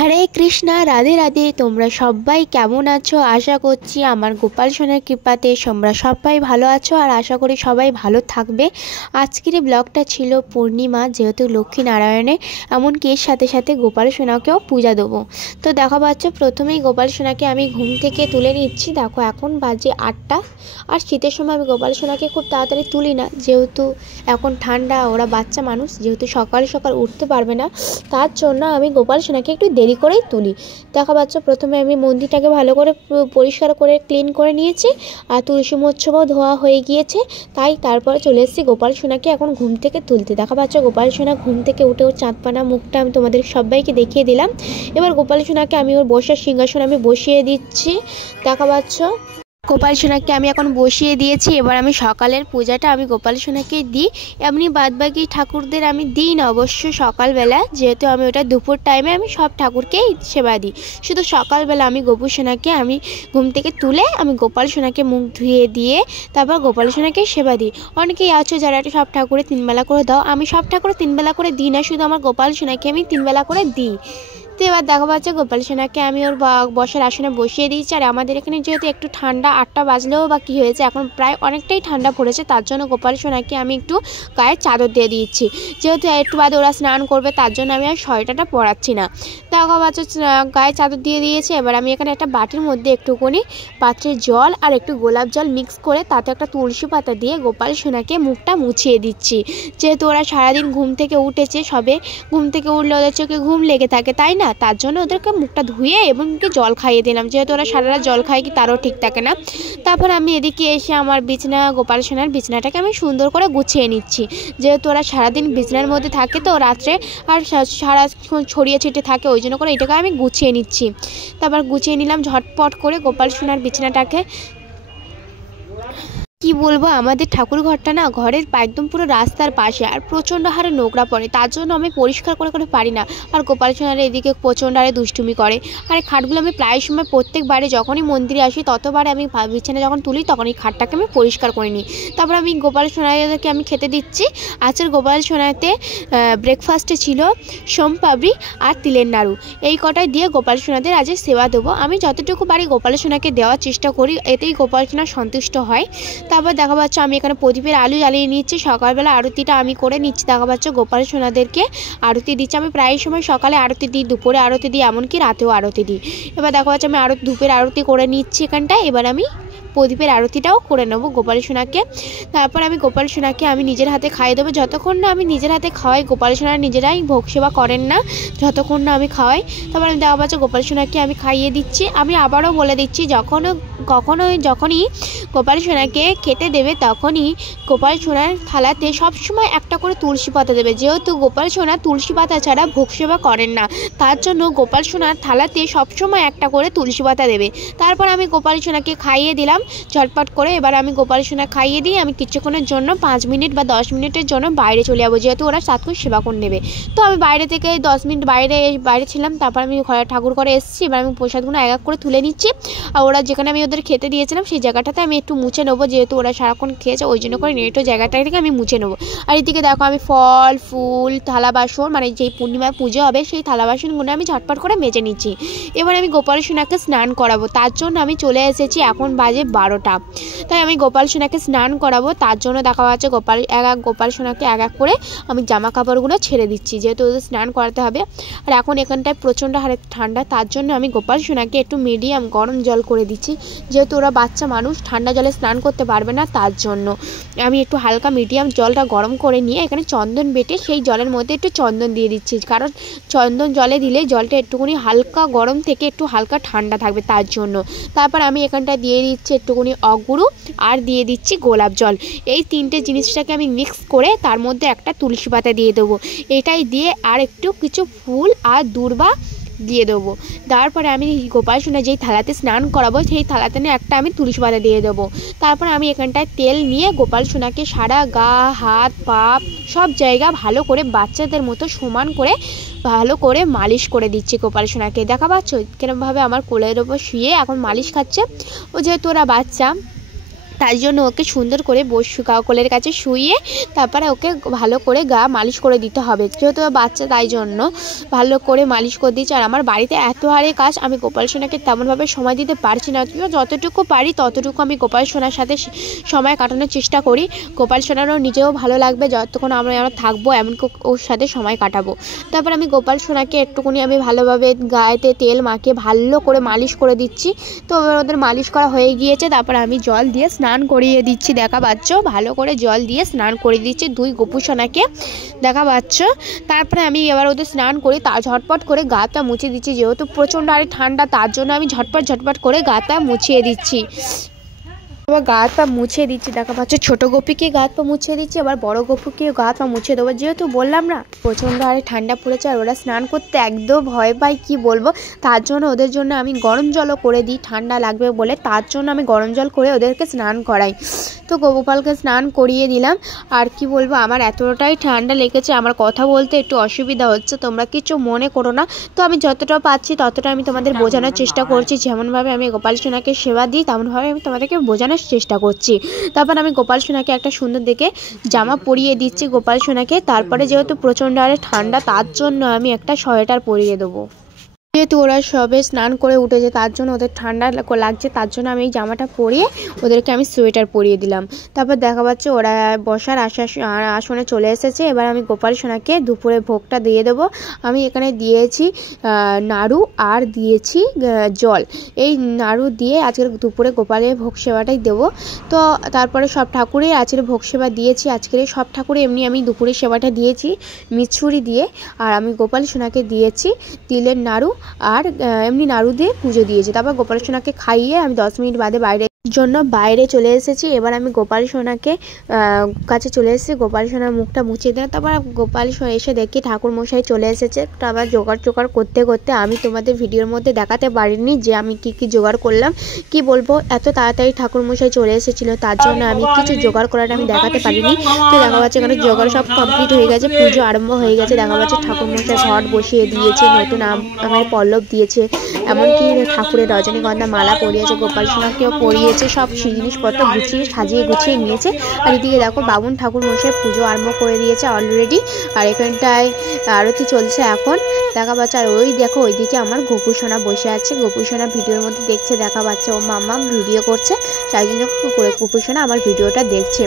হরে কৃষ্ণা, রাধে রাধে। তোমরা সবাই কেমন আছো? আশা করছি আমার গোপাল সোনার কৃপাতে তোমরা সবাই ভালো আছো, আর আশা করি সবাই ভালো থাকবে। আজকের এই ব্লগটা ছিল পূর্ণিমা, যেহেতু লক্ষ্মী নারায়ণে, এমনকি এর সাথে সাথে গোপাল সোনাকেও পূজা দেবো। তো দেখা পাচ্ছ, প্রথমেই গোপাল সোনাকে আমি ঘুম থেকে তুলে নিচ্ছি। দেখো এখন বাজে 8টা। আর শীতের সময় আমি গোপাল সোনাকে খুব তাড়াতাড়ি তুলি না, যেহেতু এখন ঠান্ডা, ওরা বাচ্চা মানুষ, যেহেতু সকাল সকাল উঠতে পারবে না, তার জন্য আমি গোপাল সোনাকে একটু দেরি করেই তুলি। দেখা পাচ্ছ, প্রথমে আমি মন্দিরটাকে ভালো করে পরিষ্কার করে ক্লিন করে নিয়েছি, আর তুলসী মচ্ছবও ধোয়া হয়ে গিয়েছে। তাই তারপরে চলে এসেছি গোপাল সোনাকে এখন ঘুম থেকে তুলতে। দেখা পাচ্ছ, গোপাল সোনা ঘুম থেকে উঠে ওর চাঁদপানা মুখটা আমি তোমাদের সবাইকে দেখিয়ে দিলাম। এবার গোপাল সোনাকে আমি ওর বসার সিংহাসন আমি বসিয়ে দিচ্ছি। দেখা পাচ্ছ, গোপাল সোনাকে আমি এখন বসিয়ে দিয়েছি। এবার আমি সকালের পূজাটা আমি গোপাল সোনাকে দিই। এমনি বাদবাকি ঠাকুরদের আমি দিই না অবশ্য সকালবেলা, যেহেতু আমি ওটা দুপুর টাইমে আমি সব ঠাকুরকেই সেবা দিই। শুধু সকালবেলা আমি গোপু সোনাকে আমি ঘুম থেকে তুলে আমি গোপাল সোনাকে মুখ ধুয়ে দিয়ে তারপর গোপাল সোনাকে সেবা দিই। অনেকেই আছো যারা সব ঠাকুরে 3 বেলা করে দাও, আমি সব ঠাকুরে 3 বেলা করে দিই না, শুধু আমার গোপাল সোনাকে আমি 3 বেলা করে দিই। তো এবার দেখা পাচ্ছে, গোপাল সোনাকে আমি ওর বসার আসনে বসিয়ে দিয়েছি। আর আমাদের এখানে যেহেতু একটু ঠান্ডা, 8টা বাজলেও বা কী হয়েছে, এখন প্রায় অনেকটাই ঠান্ডা পড়েছে, তার জন্য গোপাল সোনাকে আমি একটু গায়ে চাদর দিয়ে দিয়েছি। যেহেতু একটু বাদে ওরা স্নান করবে, তার জন্য আমি আর সোয়েটারটা পরাচ্ছি না। দেখা পাচ্ছে গায়ে চাদর দিয়ে দিয়েছি। এবার আমি এখানে একটা বাটির মধ্যে একটুখানি পাত্রের জল আর একটু গোলাপ জল মিক্স করে তাতে একটা তুলসী পাতা দিয়ে গোপাল সোনাকে মুখটা মুছিয়ে দিচ্ছি। যেহেতু ওরা সারাদিন ঘুম থেকে উঠেছে, সবে ঘুম থেকে উঠলে ওদের চোখে ঘুম লেগে থাকে, তাই না? তার জন্য ওদেরকে মুখটা ধুয়ে এবং জল খাইয়ে দিলাম, যেহেতু ওরা সারা রাত জল খায় কি তারও ঠিক থাকে না। তারপর আমি এদিকে এসে আমার বিছানা, গোপাল সোনার বিছানাটাকে আমি সুন্দর করে গুছিয়ে নিচ্ছি। যেহেতু ওরা সারাদিন বিছানার মধ্যে থাকে, তো রাত্রে আর সারাক্ষণ ছড়িয়ে ছিটে থাকে, ওই জন্য করে এটাকে আমি গুছিয়ে নিচ্ছি। তারপর গুছিয়ে নিলাম ঝটপট করে গোপাল সোনার বিছানাটাকে। কি বলবো, আমাদের ঠাকুর ঘরটা না ঘরের একদম পুরো রাস্তার পাশে, আর প্রচণ্ড হারে নোংরা পড়ে, তার জন্য আমি পরিষ্কার করে করে পারি না। আর গোপাল সোনার এদিকে প্রচণ্ড হারে দুষ্টুমি করে। আর এই খাটগুলো আমি প্রায় সময় প্রত্যেকবারে যখনই মন্দিরে আসি ততবারে আমি বিছানা যখন তুলি তখন এই খাটটাকে আমি পরিষ্কার করে নিই। তারপর আমি গোপাল সোনাকে আমি খেতে দিচ্ছি। আজকের গোপাল সোনাতে ব্রেকফাস্টে ছিল সোমপাপড়ি আর তিলের নাড়ু, এই কটাই দিয়ে গোপাল সোনাদের আজ সেবা দেবো। আমি যতটুকু পারি গোপাল সোনাকে দেওয়ার চেষ্টা করি, এতেই গোপাল সোনা সন্তুষ্ট হয়। তারপর দেখা পাচ্ছ, আমি এখানে প্রদীপের আলু জ্বালিয়ে নিচ্ছি। সকালবেলা আরতিটা আমি করে নিচ্ছি। দেখা পাচ্ছ, গোপাল সোনাদেরকে আরতি দিচ্ছি। আমি প্রায় সময় সকালে আরতি দিই, দুপুরে আরতি দিই, এমনকি রাতেও আরতি দিই। এবার দেখা পাচ্ছ, আমি ধূপের আরতি করে নিচ্ছি এখানটায়। এবার আমি প্রদীপের আরতিটাও করে নেবো গোপাল সোনাকে। তারপর আমি গোপাল সোনাকে আমি নিজের হাতে খাইয়ে দেবো। যতক্ষণ না আমি নিজের হাতে খাওয়াই, গোপাল সোনারা নিজেরাই ভোগ সেবা করেন না যতক্ষণ না আমি খাওয়াই। তারপর আমি দেখা পাচ্ছ, গোপাল সোনাকে আমি খাইয়ে দিচ্ছি। আমি আবারও বলে দিচ্ছি, যখনই গোপাল সোনাকে খেতে দেবে, তখনই গোপাল সোনার থালাতে সবসময় একটা করে তুলসী পাতা দেবে। যেহেতু গোপাল সোনা তুলসী পাতা ছাড়া ভোগ সেবা করেন না, তার জন্য গোপাল সোনার থালাতে সবসময় একটা করে তুলসী পাতা দেবে। তারপর আমি গোপাল সোনাকে খাইয়ে দিলাম ঝটপট করে। এবার আমি গোপাল সোনা খাইয়ে দিই। আমি কিছুক্ষণের জন্য 5 মিনিট বা 10 মিনিটের জন্য বাইরে চলে যাবো, যেহেতু ওরা সাতক্ষণ সেবা করে নেবে। তো আমি বাইরে থেকে 10 মিনিট বাইরে ছিলাম। তারপর আমি ঠাকুর ঘরে এসেছি। এবার আমি প্রসাদগুলো এক এক করে তুলে নিচ্ছি। আর ওরা যেখানে আমি ওদের খেতে দিয়েছিলাম সেই জায়গাটাতে আমি একটু মুছে নেবো, যেহেতু ওরা সারাক্ষণ খেয়েছে, ওই জন্য করে নেটো জায়গাটা থেকে আমি মুছে নেবো। আর এদিকে দেখো, আমি ফল ফুল থালা বাসন, মানে যেই পূর্ণিমায় পুজো হবে সেই থালা বাসনগুলো আমি ঝটপট করে মেজে নিচ্ছি। এবার আমি গোপাল সোনাকে স্নান করাবো, তার জন্য আমি চলে এসেছি। এখন বাজে 12টা। তাই আমি গোপাল সোনাকে স্নান করাবো, তার জন্য দেখা যাচ্ছে গোপাল সোনাকে এক এক করে আমি জামা কাপড়গুলো ছেড়ে দিচ্ছি, যেহেতু ওদের স্নান করাতে হবে। আর এখন এখানটায় প্রচণ্ড হারে ঠান্ডা, তার জন্য আমি গোপাল সোনাকে একটু মিডিয়াম গরম জল করে দিচ্ছি। যেহেতু ওরা বাচ্চা মানুষ, ঠান্ডা জলে স্নান করতে পারবে না, তার জন্য আমি একটু হালকা মিডিয়াম জলটা গরম করে নিয়ে এখানে চন্দন বেটে সেই জলের মধ্যে একটু চন্দন দিয়ে দিচ্ছি, কারণ চন্দন জলে দিলে জলটা একটুখানি হালকা গরম থেকে একটু হালকা ঠান্ডা থাকবে, তার জন্য। তারপর আমি এখানটা দিয়ে দিচ্ছি একটুখানি অগুরু আর দিয়ে দিচ্ছি গোলাপ জল। এই 3টে জিনিসটাকে আমি মিক্স করে তার মধ্যে একটা তুলসী পাতা দিয়ে দেবো। এটাই দিয়ে আর একটু কিছু ফুল আর দূর্বা দিয়ে দেবো। তারপরে আমি গোপাল সোনা যেই থালাতে স্নান করাবো সেই থালাতে একটা আমি তুলসী পাতা দিয়ে দেবো। তারপর আমি এখানটায় তেল নিয়ে গোপাল সোনাকে সারা গা, হাত পা সব জায়গা ভালো করে বাচ্চাদের মতো সমান করে ভালো করে মালিশ করে দিচ্ছি গোপাল সোনাকে। দেখা পাচ্ছ কিরমভাবে আমার কোলের ওপর শুয়ে এখন মালিশ খাচ্ছে। ও যেহেতু ওরা বাচ্চা, তাই জন্য ওকে সুন্দর করে কোলের কাছে শুইয়ে তারপরে ওকে ভালো করে গা মালিশ করে দিতে হবে, যেহেতু বাচ্চা তাই জন্য ভালো করে মালিশ করে দিচ্ছি। আর আমার বাড়িতে এত হারে কাজ, আমি গোপাল সোনাকে তেমনভাবে সময় দিতে পারছি না, যতটুকু পারি ততটুকু আমি গোপাল সোনার সাথে সময় কাটানোর চেষ্টা করি। গোপাল সোনারও নিজেও ভালো লাগবে, যতক্ষণ আমরা থাকবো এমনকি ওর সাথে সময় কাটাবো। তারপর আমি গোপাল সোনাকে একটুখানি আমি ভালোভাবে গায়েতে তেল মাখিয়ে ভালো করে মালিশ করে দিচ্ছি। তো ওদের মালিশ করা হয়ে গিয়েছে, তারপর আমি জল দিয়ে স্নান করিয়ে দিচ্ছি, দেখা পাচ্ছ ভালো করে জল দিয়ে স্নান করিয়ে দিচ্ছি দুই গোপু সোনাকে, দেখা পাচ্ছ। তারপরে আমি এবার ওদের স্নান করি, ঝটপট করে গাটা মুছে দিচ্ছি, যেহেতু প্রচণ্ড আরে ঠান্ডা তার জন্য আমি ঝটপট করে গাটা মুছিয়ে দিচ্ছি। আবার গা হাত পা মুছিয়ে দিচ্ছি, দেখা পাচ্ছ ছোটো গোপীকে গা হাত পা মুছিয়ে দিচ্ছি, আবার বড় গোপুকে গা হাত পা মুছিয়ে দেবো, যেহেতু বললাম না প্রচণ্ড আরে ঠান্ডা পড়েছে আর ওরা স্নান করতে একদম ভয় পায়, কি বলবো। তার জন্য ওদের জন্য আমি গরম জলও করে দিই, ঠান্ডা লাগবে বলে, তার জন্য আমি গরম জল করে ওদেরকে স্নান করাই। তো গোপালকে স্নান করিয়ে দিলাম। আর কি বলবো, আমার এতটাই ঠান্ডা লেগেছে, আমার কথা বলতে একটু অসুবিধা হচ্ছে, তোমরা কিছু মনে করো না। তো আমি যতটা পাচ্ছি ততটা আমি তোমাদের বোঝানোর চেষ্টা করছি, যেমনভাবে আমি গোপাল সোনাকে সেবা দিই তেমনভাবে আমি তোমাদেরকে বোঝানোর চেষ্টা করছি। তারপর আমি গোপাল সোনাকে একটা সুন্দর দেখে জামা পরিয়ে দিচ্ছি গোপাল সোনাকে। তারপরে যেহেতু প্রচণ্ড আরে ঠান্ডা তার জন্য আমি একটা সোয়েটার পরিয়ে দেবো, যেহেতু ওরা সবে স্নান করে উঠেছে তার জন্য ওদের ঠান্ডা লাগছে, তার জন্য আমি এই জামাটা পরিয়ে ওদেরকে আমি সোয়েটার পরিয়ে দিলাম। তারপর দেখা পাচ্ছে ওরা বসার আসনে চলে এসেছে। এবার আমি গোপাল সোনাকে দুপুরে ভোগটা দিয়ে দেবো। আমি এখানে দিয়েছি নাড়ু আর দিয়েছি জল, এই নাড়ু দিয়ে আজকের দুপুরে গোপালের ভোগ সেবাটাই দেবো। তো তারপরে সব ঠাকুরের আজকের ভোগ সেবা দিয়েছি, আজকের সব ঠাকুরে এমনি আমি দুপুরে সেবাটা দিয়েছি মিছুরি দিয়ে, আর আমি গোপাল সোনাকে দিয়েছি তিলের নাড়ু আর এমনি নাড়ু দিয়ে পুজো দিয়েছি। তারপর গোপাল সোনাকে খাইয়ে আমি 10 মিনিট বাদে বাইরে চলে এসেছি। এবার আমি গোপাল সোনাকে কাছে চলে এসেছি, গোপাল সোনার মুখটা মুছিয়ে দিলাম। তারপর গোপাল সোনা এসে দেখি ঠাকুর মশাই চলে এসেছে। আবার জোগাড় করতে আমি তোমাদের ভিডিওর মধ্যে দেখাতে পারিনি যে আমি কি জোগাড় করলাম, কি বলবো, এত তাড়াতাড়ি ঠাকুর মশাই চলে এসেছিলো তার জন্য আমি কিছু জোগাড় করাটা আমি দেখাতে পারিনি। তো দেখা যাচ্ছে এখানে জোগাড় সব কমপ্লিট হয়ে গেছে, পুজো আরম্ভ হয়ে গেছে। দেখা যাচ্ছে ঠাকুর মশাই ঘট বসিয়ে দিয়েছে, নতুন আমার পল্লব দিয়েছে, এমনকি ঠাকুরের রজনীগন্ধা মালা পরিয়েছে, গোপাল সোনাকেও পরিয়েছে, সব জিনিসপত্র সাজিয়ে গুছিয়ে নিয়েছে। আর এদিকে দেখো বামুন ঠাকুর মশাই পুজো আরম্ভ করে দিয়েছে অলরেডি, আর এখানটায় আরতি চলছে এখন, দেখা পাচ্ছে। আর ওই দেখো ওইদিকে আমার গোপু সোনা বসে আছে, গোপু সোনা ভিডিওর মধ্যে দেখছে, দেখা পাচ্ছে ও মামা ভিডিও করছে, তাই জন্য গোপু সোনা আমার ভিডিওটা দেখছে।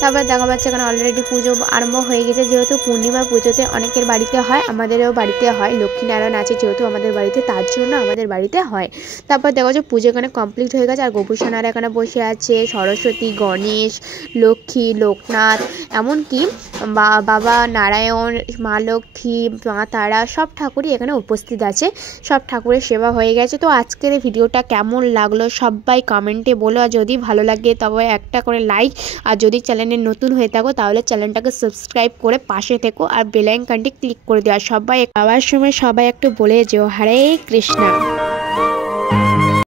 তারপর দেখা পাচ্ছে এখানে অলরেডি পুজো আরম্ভ হয়ে গেছে, যেহেতু পূর্ণিমা পুজোতে অনেকের বাড়িতে হয়, আমাদেরও বাড়িতে হয়, লক্ষ্মীনারায়ণ আছে যেহেতু আমাদের বাড়িতে, তার জন্য আমাদের বাড়িতে হয়। তারপর দেখা যাচ্ছে পুজো এখানে কমপ্লিট হয়ে গেছে, আর গোপু সোনারা এখানে বসে আছে সরস্বতী, গণেশ, লক্ষ্মী, লোকনাথ, এমনকি বাবা নারায়ণ, মা লক্ষ্মী, মা তারা, সব ঠাকুরই এখানে উপস্থিত আছে, সব ঠাকুরের সেবা হয়ে গেছে। তো আজকের ভিডিওটা কেমন লাগলো সবাই কমেন্টে বলো, আর যদি ভালো লাগে তবে একটা করে লাইক, আর যদি চ্যানেলে নতুন হয়ে থাকো তাহলে চ্যানেলটাকে সাবস্ক্রাইব করে পাশে থেকো, আর বেল আইকনটি ক্লিক করে দেওয়া। সবাই খাওয়ার সময় সবাই একটু বলে যেও হরে কৃষ্ণা।